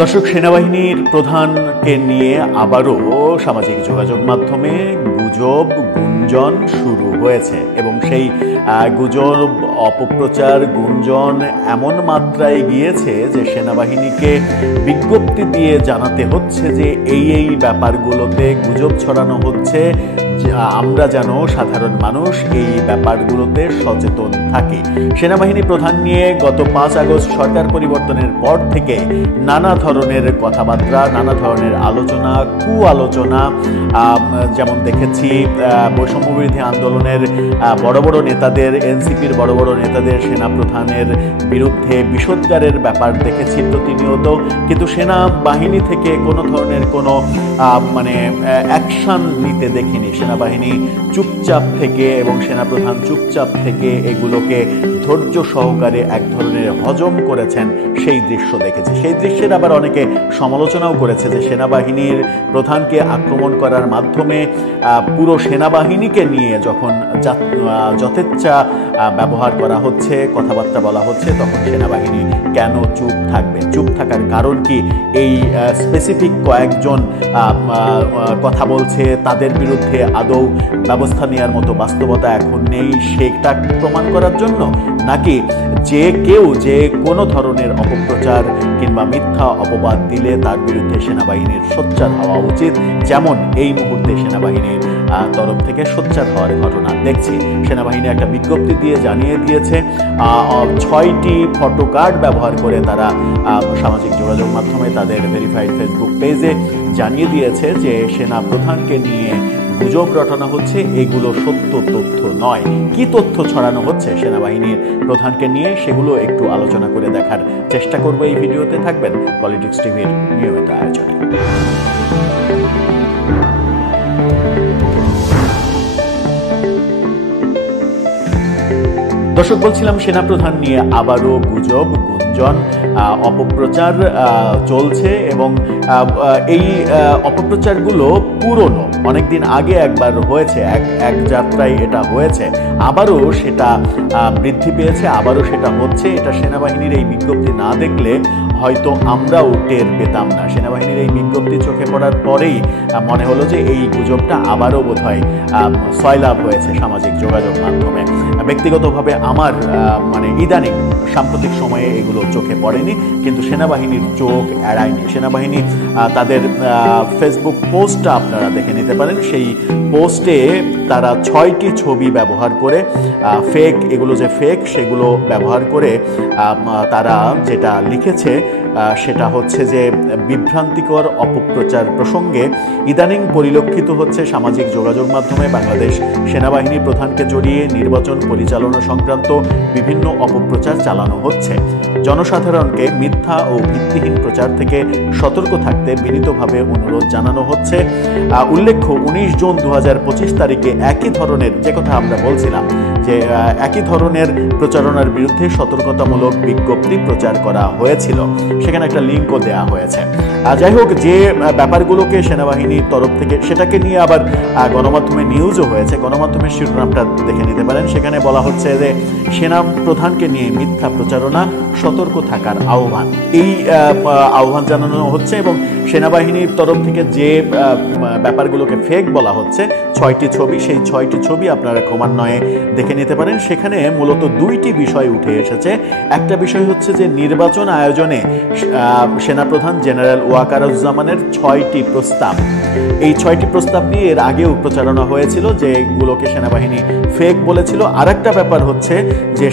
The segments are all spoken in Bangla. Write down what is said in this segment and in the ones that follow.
দর্শক, সেনাবাহিনীর প্রধানকে নিয়ে আবারও সামাজিক যোগাযোগ মাধ্যমে গুজব গুঞ্জন শুরু হয়েছে এবং সেই গুজব অপপ্রচার গুঞ্জন এমন মাত্রায় গিয়েছে যে সেনাবাহিনীকে বিজ্ঞপ্তি দিয়ে জানাতে হচ্ছে যে এই ব্যাপারগুলোতে গুজব ছড়ানো হচ্ছে, আমরা যেন সাধারণ মানুষ এই ব্যাপারগুলোতে সচেতন থাকি। সেনাবাহিনী প্রধান নিয়ে গত 5 আগস্ট সরকার পরিবর্তনের পর থেকে নানা ধরনের কথাবার্তা, নানা ধরনের আলোচনা, আলোচনা যেমন দেখেছি বৈষম্যবিরোধী আন্দোলনের বড় বড় নেতাদের, এনসিপির বড় বড় নেতাদের সেনাপ্রধানের বিরুদ্ধে বিষোদ্গারের ব্যাপার দেখেছি প্রতিনিয়ত, কিন্তু সেনাবাহিনী থেকে কোনো ধরনের কোনো অ্যাকশন নিতে দেখিনি। সেনাবাহিনী চুপচাপ থেকে এবং সেনাপ্রধান চুপচাপ থেকে এগুলোকে ধৈর্য সহকারে এক ধরনের হজম করেছেন, সেই দৃশ্য দেখেছি। সেই দৃশ্যের আবার অনেকে সমালোচনাও করেছে যে সেনাবাহিনীর প্রধানকে আক্রমণ করার মাধ্যমে পুরো সেনাবাহিনীকে নিয়ে যখন যথেচ্ছা ব্যবহার করা হচ্ছে, কথাবার্তা বলা হচ্ছে, তখন সেনাবাহিনী কেন চুপ থাকবে? চুপ থাকার কারণ কি? এই স্পেসিফিক কয়েকজন কথা বলছে, তাদের বিরুদ্ধে আদৌ ব্যবস্থা নেওয়ার মতো বাস্তবতা এখন নেই সেটা প্রমাণ করার জন্য, নাকি যে কেউ যে কোনো ধরনের অপপ্রচার কিংবা মিথ্যা অপবাদ দিলে তার বিরুদ্ধে সেনাবাহিনীর সোচ্চার হওয়া উচিত, যেমন এই মুহূর্তে সেনাবাহিনীর তরফ থেকে সোচ্চার হওয়ার ঘটনা দেখছি। সেনাবাহিনী একটা বিজ্ঞপ্তি দিয়ে জানিয়ে দিয়েছে, 6টি ফটো কার্ড ব্যবহার করে তারা সামাজিক যোগাযোগ মাধ্যমে তাদের ভেরিফাইড ফেসবুক পেজে জানিয়ে দিয়েছে যে সেনা প্রধানকে নিয়ে গুজব রটানো হচ্ছে, এগুলো সত্য তথ্য নয়। কি তথ্য ছড়ানো হচ্ছে সেনাবাহিনীর প্রধানকে নিয়ে, সেগুলো একটু আলোচনা করে দেখার চেষ্টা করব এই ভিডিওতে। থাকবেন পলিটিক্স টিভির নিয়মিত আয়োজনে। দর্শক, বলছিলাম সেনাপ্রধান নিয়ে আবারও গুজব গুঞ্জন অপপ্রচার চলছে এবং এই অপপ্রচারগুলো পুরনো, অনেকদিন আগে একবার হয়েছে, এক যাত্রায় এটা হয়েছে, আবারও সেটা বৃদ্ধি পেয়েছে, আবারও সেটা হচ্ছে। এটা সেনাবাহিনীর এই বিজ্ঞপ্তি না দেখলে হয়তো আমরাও টের পেতাম না। সেনাবাহিনীর এই বিজ্ঞপ্তি চোখে পড়ার পরেই মনে হলো যে এই গুজবটা আবারও বোধহয় সয়লাভ হয়েছে সামাজিক যোগাযোগ মাধ্যমে। ব্যক্তিগতভাবে আমার ইদানিং সাম্প্রতিক সময়ে এগুলো চোখে পড়েনি, কিন্তু সেনাবাহিনীর চোখ এড়ায়নি। সেনাবাহিনী তাদের ফেসবুক পোস্টটা আপনারা দেখে নিতে পারেন। সেই পোস্টে তারা 6টি ছবি ব্যবহার করে ফেক, এগুলো যে ফেক সেগুলো ব্যবহার করে তারা যেটা লিখেছে সেটা হচ্ছে যে বিভ্রান্তিকর অপপ্রচার প্রসঙ্গে ইদানিং পরিলক্ষিত হচ্ছে সামাজিক যোগাযোগ মাধ্যমে বাংলাদেশ সেনাবাহিনী প্রধানকে জড়িয়ে নির্বাচন পরিচালনা সংক্রান্ত বিভিন্ন অপপ্রচার চালানো হচ্ছে। জনসাধারণকে মিথ্যা ও ভিত্তিহীন প্রচার থেকে সতর্ক থাকতে বিনীতভাবে অনুরোধ জানানো হচ্ছে। উল্লেখ্য, 19 জুন 2025 তারিখে একই ধরনের, যে কথা আমরা বলছিলাম যে একই ধরনের প্রচারণার বিরুদ্ধে সতর্কতামূলক বিজ্ঞপ্তি প্রচার করা হয়েছিল, সেখানে একটা লিঙ্কও দেওয়া হয়েছে। যাই হোক, যে ব্যাপারগুলোকে সেনাবাহিনীর তরফ থেকে, সেটাকে নিয়ে আবার গণমাধ্যমে নিউজও হয়েছে। গণমাধ্যমের শিরোনামটা দেখে নিতে পারেন। সেখানে বলা হচ্ছে যে সেনা প্রধানকে নিয়ে মিথ্যা প্রচারণা, সতর্ক থাকার আহ্বান, এই আহ্বান জানানো হচ্ছে। এবং সেনাবাহিনীর তরফ থেকে যে ব্যাপারগুলোকে ফেক বলা হচ্ছে, 6টি ছবি, সেই 6টি ছবি আপনারা ক্রমান্বয়ে দেখে নিতে পারেন। সেখানে মূলত 2টি বিষয় উঠে এসেছে। একটা বিষয় হচ্ছে যে নির্বাচন আয়োজনে সেনাপ্রধান জেনারেল ওয়াকারুজ্জামানের 6টি প্রস্তাব, এই 6টি প্রস্তাব নিয়ে এর আগেও প্রচারণা হয়েছিল, যেগুলোকে সেনাবাহিনী ফেক বলেছিল। আর একটা ব্যাপার হচ্ছে যে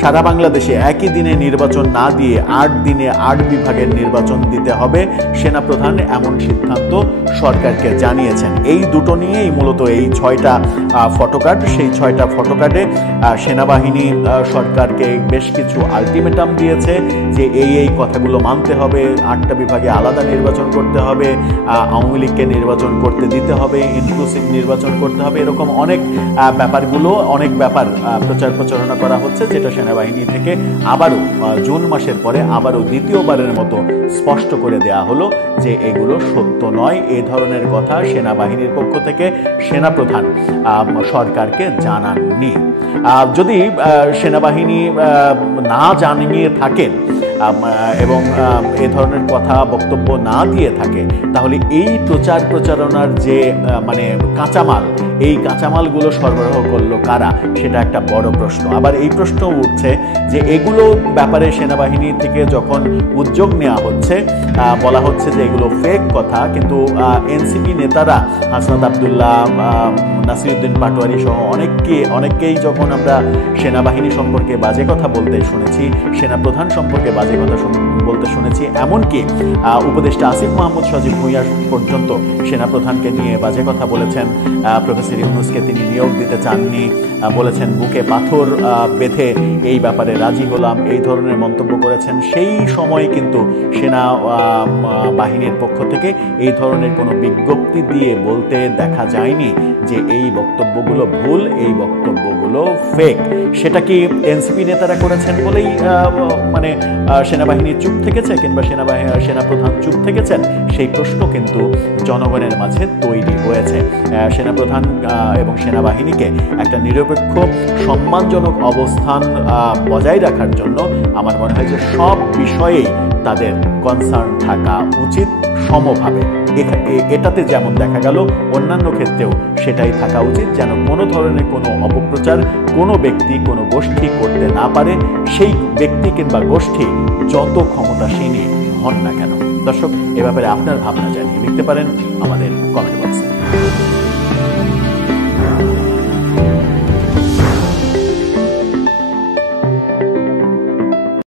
সারা বাংলাদেশে একই দিনে নির্বাচন না দিয়ে 8 দিনে 8 বিভাগের নির্বাচন দিতে হবে সেনাপ্রধান, এমন সিদ্ধান্ত সরকারকে জানিয়েছেন। এই দুটো নিয়েই মূলত এই 6টা ফটোকার্ড, সেই 6টা ফটোকার্ডে সেনাবাহিনী সরকারকে বেশ কিছু আলটিমেটাম দিয়েছে যে এই কথাগুলো মানতে হবে, 8টা বিভাগে আলাদা নির্বাচন করতে হবে, আওয়ামী লীগকে নির্বাচন করতে দিতে হবে, ইনক্লুসিভ নির্বাচন করতে হবে, এরকম অনেক ব্যাপার প্রচার প্রচারণা করা হচ্ছে, যেটা সেনাবাহিনী থেকে আবারও জুন মাসের পরে আবারও দ্বিতীয়বারের মতো স্পষ্ট করে দেয়া হলো যে এগুলো সত্য নয়। এই ধরনের কথা সেনাবাহিনীর পক্ষ থেকে সেনাপ্রধান সরকারকে জানাননি। যদি সেনাবাহিনী না জানিয়ে থাকেন এবং এ ধরনের কথা বক্তব্য না দিয়ে থাকে, তাহলে এই প্রচার প্রচারণার যে মানে কাঁচামাল, এই কাঁচামালগুলো সরবরাহ করলো কারা, সেটা একটা বড় প্রশ্ন। আবার এই প্রশ্ন উঠছে যে এগুলো ব্যাপারে সেনাবাহিনী থেকে যখন উদ্যোগ নেওয়া হচ্ছে, বলা হচ্ছে যে এগুলো ফেক কথা, কিন্তু এনসিপি নেতারা হাসনাত আবদুল্লাহ, নাসিরউদ্দিন পাটোয়ারি সহ অনেককেই যখন আমরা সেনাবাহিনী সম্পর্কে বাজে কথা বলতে শুনেছি, সেনাপ্রধান সম্পর্কে বাজে কথা বলতে শুনেছি, এমনকি উপদেষ্টা আসিফ মাহমুদ সজীব ভুঁইয়া পর্যন্ত সেনাপ্রধানকে নিয়ে বাজে কথা বলেছেন। প্রফেসর ইউনূসকে তিনি নিয়োগ দিতে চাননি, বলেছেন বুকে পাথর বেঁধে এই ব্যাপারে রাজি হলাম, এই ধরনের মন্তব্য করেছেন। সেই সময় কিন্তু সেনা বাহিনীর পক্ষ থেকে এই ধরনের কোনো বিজ্ঞপ্তি দিয়ে বলতে দেখা যায়নি যে এই বক্তব্যগুলো ভুল, এই বক্তব্যগুলো ফেক। সেটা কি এনসিপি নেতারা করেছেন বলেই মানে সেনাবাহিনী চুপ থেকেছে, কিংবা সেনাপ্রধান চুপ থেকেছেন? সেই প্রশ্ন কিন্তু জনগণের মাঝে তৈরি হয়েছে। সেনাপ্রধান এবং সেনাবাহিনীকে একটা নিরপেক্ষ সম্মানজনক অবস্থান বজায় রাখার জন্য আমার মনে হয় যে সব বিষয়েই তাদের কনসার্ন থাকা উচিত সমভাবে। এটাতে যেমন দেখা গেল, অন্যান্য ক্ষেত্রেও সেটাই থাকা উচিত, যেন কোনো ধরনের কোনো অপপ্রচার কোনো ব্যক্তি কোনো গোষ্ঠী করতে না পারে, সেই ব্যক্তি কিংবা গোষ্ঠী যত ক্ষমতাসীনই হন না কেন। দর্শক, এ ব্যাপারে আপনার ভাবনা জানিয়ে লিখতে পারেন আমাদের কমেন্ট বক্সে।